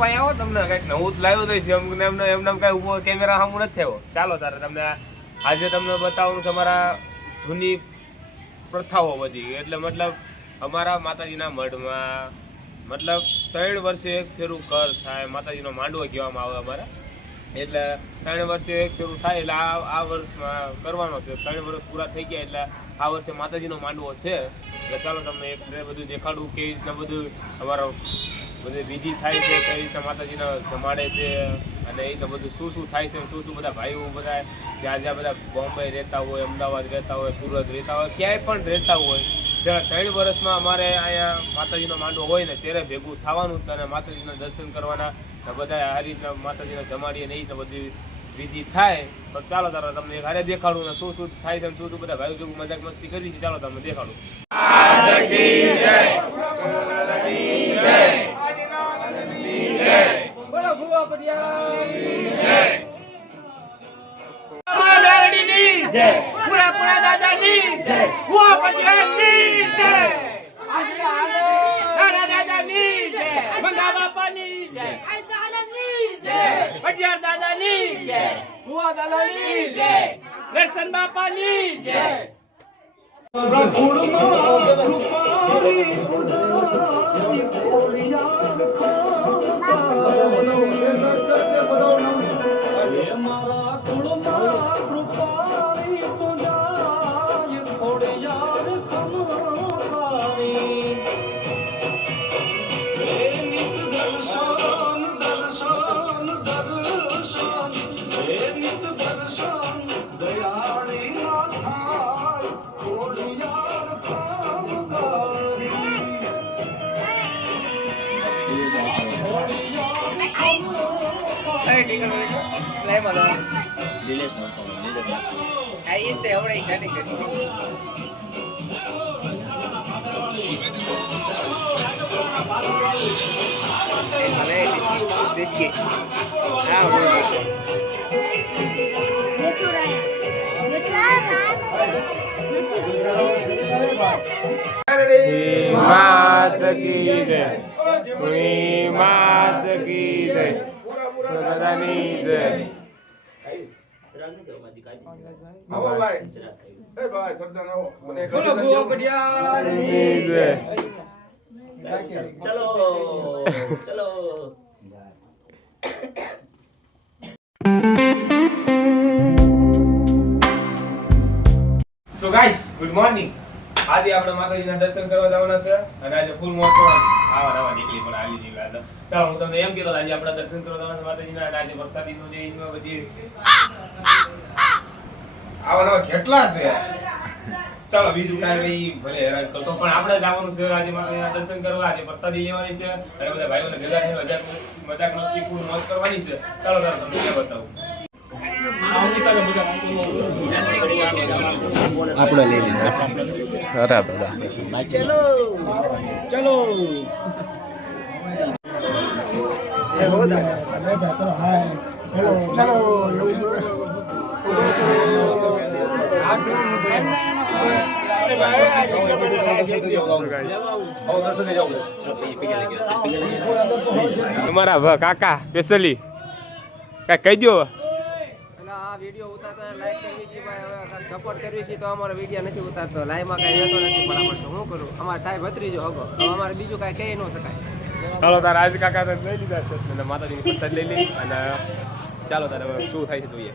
પાયો તમને કઈક નવું જ લાવ્યો દઈશ એમને કઈ ઉભો કેમેરા સામું નથી થયો. ચાલો તારે તમને આજે તમને બતાવવાનું છે અમારા જૂની પ્રથાઓ બધી. એટલે મતલબ અમારા માતાજીના મઢમાં મતલબ 3 વર્ષે એક ફેરું કર થાય, માતાજીનો માંડવો કહેવામાં આવે અમારે. એટલે 3 વર્ષે એક ફેરું થાય એટલે આ વર્ષમાં કરવાનો છે. 3 વર્ષ પૂરા થઈ ગયા એટલે આ વર્ષે માતાજીનો માંડવો છે. એટલે ચાલો તમને એક બધું દેખાડું કેવી રીતના બધું અમારો બધી વિધિ થાય છે, કઈ રીતના માતાજીને જમાડે છે અને એ રીતે બધું શું થાય છે, શું બધા ભાઈઓ બધા જ્યાં બધા બોમ્બે રહેતા હોય, અમદાવાદ રહેતા હોય, સુરત રહેતા હોય, ક્યાંય પણ રહેતા હોય, છેલ્લા 3 વર્ષમાં અમારે અહીંયા માતાજીનો માંડવો હોય ને ત્યારે ભેગું થવાનું અને માતાજીના દર્શન કરવાના બધા આ રીતના માતાજીને જમાડીએ ને એ રીતે બધી વિધિ થાય. તો ચાલો તારે તમને એક હારે દેખાડું ને શું થાય છે, શું બધા ભાઈઓ ભેગું મજાક મસ્તી કરી છે. ચાલો તમને દેખાડું. બોલો ભુવા પડિયા જય પૂરા દાદાની જય ભુવા પડિયાની જય દાદા દાદાની જય મંગા બાપાની જય પટિયાર દાદાની જય ભુવા દાદાની જય દર્શન બાપાની જય. માત કી જય, માત કી જય, દાદાની જય. બોલો ભુવા પડિયા ચલો ચલો. So guys good morning. આજે આપણે માતાજીના દર્શન કરવા જવાના છે અને આજે ફૂલ મોસમ આવા નીકળી પણ આવી નીકળ્યા છે. ચાલો હું તમને એમ કહેતો આજે આપણે દર્શન કરવા જવાના માતાજીના અને આજે વરસાદીનો જે બધી આવા કેટલા છે. ચાલો બીજું કાંઈ રહી ભલે હેરાન કરતો પણ આપણે જવાનું છે આજે માતાજીના દર્શન કરવા. આજે પ્રસાદી લેવાની છે અને બધા ભાઈઓને ભેગા થઈને મજાક મસ્તી ફૂલ મોજ કરવાની છે. ચાલો ચાલો તમને એ બતાવું. આપણે લઈ લીધા ખરા બધા. ચલો ચલો તમારા કાકા સ્પેશિયલી કઈ કહી દો. આ વિડિયો ઉતારતો લાઈક કરવી છે ભાઈ. હવે સપોર્ટ કરવી છે તો અમારો વિડિયો નથી ઉતારતો, લાઈવમાં કાંઈ રહેતો નથી બરાબર. તો શું કરું, અમારે ટાઈમ ભત્રીજો હગો, હવે અમારે બીજું કાંઈ કહી ન શકાય. ચાલો તારે આજ કાકા લઈ લીધા છે અને માતાજીની પ્રસાદ લઈ લીધી અને ચાલો તારે હવે શું થાય છે જોઈએ.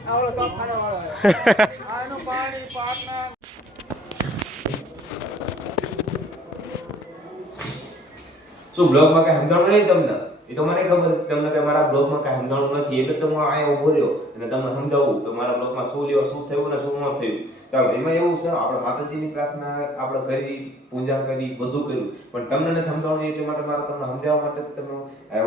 શું બ્લોગમાં કઈ સમજાણું નહીં તમને? એ તો મને ખબર તમને કે મારા બ્લોગમાં કઈ સમજાણું નથી એટલે તો હું અહીંયા ઉભો રહ્યો અને તમને સમજાવું તો મારા બ્લોગમાં શું લેવા શું થયું ને શું ન થયું. ચાલો એમાં એવું છે આપણે માતાજીની પ્રાર્થના આપણે કરી, પૂજા કરી, બધું કર્યું પણ તમને નથી સમજાવવાનું એટલે માટે મારે તમને સમજાવવા માટે તમે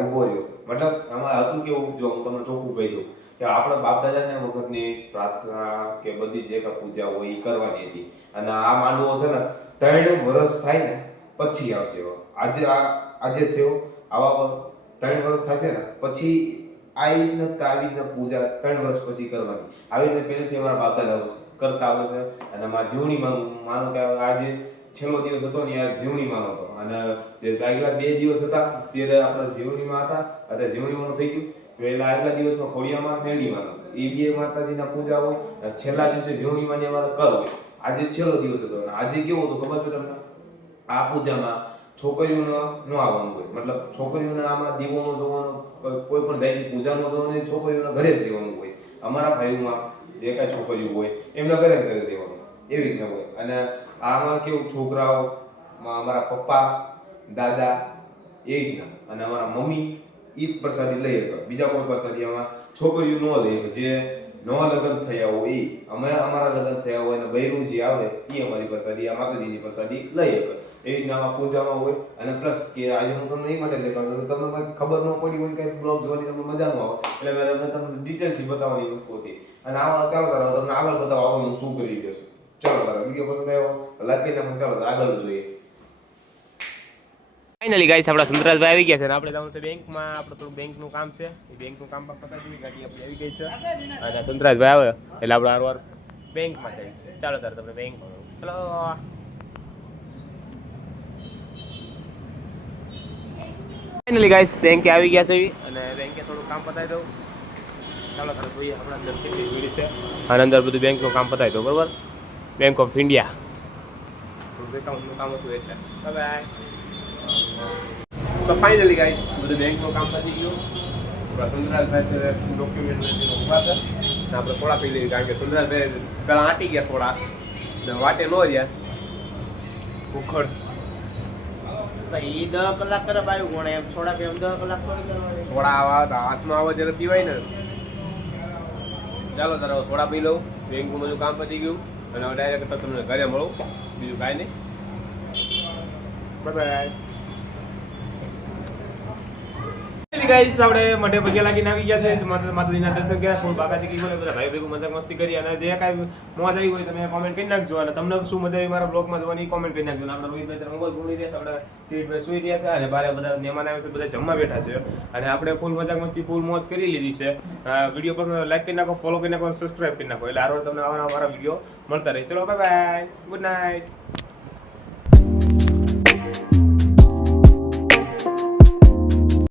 ઉભો રહ્યો. મતલબ આમાં હતું કેવું, જો હું તમને ચોખ્ખું કહી દઉં કે આપણે બાપ દાદાને વખતની પ્રાર્થના કે બધી જે કાંઈ પૂજા હોય એ કરવાની હતી અને આ માંડવો છે ને 3 વર્ષ થાય ને પછી આવશે. આજે થયો આવા 3 વર્ષ થશે ને પછી આવી રીતના પૂજા 3 વર્ષ પછી કરવાની. આવી રીતે પહેલેથી અમારા બાપ દાદા કરતા આવે છે અને અમારા જીવની માનો કે આજે છેલ્લો દિવસ હતો ને આ જીવણીમાં હતો અને જે આગલા 2 દિવસ હતા ત્યારે આપણે જીવણીમાં હતા અત્યારે જીવણીમાં થઈ ગયું. પહેલા આગલા દિવસમાં ખોડિયામાં મેરડીમાં એ બે માતાજીના પૂજા હોય અને છેલ્લા દિવસે જીવણીમાં અમારે કર હોય. આજે છેલ્લો દિવસ હતો અને આજે કેવું હતું ખબર છે તમને? આ પૂજામાં છોકરીઓને ન આવવાનું હોય, મતલબ છોકરીઓને આમાં દીવાનો જોવાનો કોઈ પણ જાતની પૂજા ન જોવાની, છોકરીઓને ઘરે જ દેવાનું હોય. અમારા ભાઈઓમાં જે કાંઈ છોકરીઓ હોય એમને ઘરે દેવાનું એવી રીતના હોય. અને આમાં કેવું છોકરાઓ અમારા પપ્પા દાદા એ રીતના અને અમારા મમ્મી એ જ પ્રસાદી લઈ શકે, બીજા કોઈ પ્રસાદી આમાં છોકરીઓ ન લે. જે નવા લગ્ન થયા હોય એ અમે અમારા લગ્ન થયા હોય અને બૈરું જે આવે એ અમારી પ્રસાદી આ માતાજીની પ્રસાદી લઈ શકે. એ રીતના આમાં પૂજામાં હોય. અને પ્લસ કે આજે હું તમને એ માટે દેખાડું તમને ખબર ન પડી હોય કંઈક બ્લોગ જોવાની તમને મજા ન આવે એટલે મેં તમને ડિટેલથી બતાવવાની વસ્તુ હતી. અને આવા ચાલો તારા તમને આગળ બતાવો આગળ હું શું કરી રહ્યો છું. ચાલો તારા વિડીયો પસંદ આવ્યો લાઈક કરીને પણ ચાલો આગળ જોઈએ. ફાઇનલી ગાઈસ આપણા સુંદરાજભાઈ આવી ગયા છે અને આપણે જવાનું છે બેંકમાં. આપણે થોડું બેંકનું કામ છે, એ બેંકનું કામ પતાવી દીધી, ગાડી આપણી આવી ગઈ છે અને સુંદરાજભાઈ આવે એટલે આપણે હારવાર બેંકમાં જઈએ. ચાલો તારે તમને બેંકમાં ચલો. ફાઇનલી ગાઈસ બેંકે આવી ગયા છે અને બેંકે થોડું કામ પતાવી દઉં. ચાલો તારે જોઈએ આપણા અંદર કેટલી ભીડ છે અને અંદર બધું બેંકનું કામ પતાવી દઉં. બરાબર, બેંક ઓફ ઇન્ડિયા થોડું એકાઉન્ટનું કામ હતું એટલે બાય. સો ફાઇનલી ગાઈસ બધું બેંકનું કામ પતી ગયું. આપણા સુંદરાજભાઈ ડોક્યુમેન્ટ ઉભા છે ને આપણે સોડા પી લેવી, કારણ કે સુંદરાજભાઈ પહેલાં આંટી ગયા સોડા ને વાટે ન રહ્યા ઉખડ. એ 10 કલાક તરફ આવ્યું કોણે એમ સોડા પીવા 10 કલાક થોડી કરવાની. સોડા આવા હાથમાં આવે ત્યારે પીવાય ને. ચાલો તારે સોડા પી લઉં. બેંકનું બધું કામ પતી ગયું અને હવે ડાયરેક્ટ તમને ઘરે મળું, બીજું કાંઈ નહીં. બાય. ગાઈસ આપણે મઢે પગે લાગીને આવી ગયા છે. માતાજીના દર્શન કર્યા, ફૂલ બાકાજી કી બધા ભાઈ ભેગું મજાક મસ્તી કરી અને જે કાંઈ મોજ આવી હોય તમે કોમેન્ટ કરી નાખજો અને તમને શું મજા આવી મારા બ્લોગમાં જોવાની કોમેન્ટ કરી નાખજો. આપણે રોહિતભાઈ મોબાઈલ ભૂલી રહ્યા છે, આપણે કિરીટભાઈ સુઈ રહ્યા છે અને બારે બધા મહેમાન આવે છે, બધા જમવા બેઠા છે અને આપણે ફૂલ મજાક મસ્તી ફૂલ મોજ કરી લીધી છે. વિડીયો પસંદ લાઈક કરી નાખો, ફોલો કરી નાખો, સબસ્ક્રાઈબ કરી નાખો એટલે આરો તમને આવા મારા વિડીયો મળતા રહે. ચલો બાય બાય, ગુડ નાઇટ.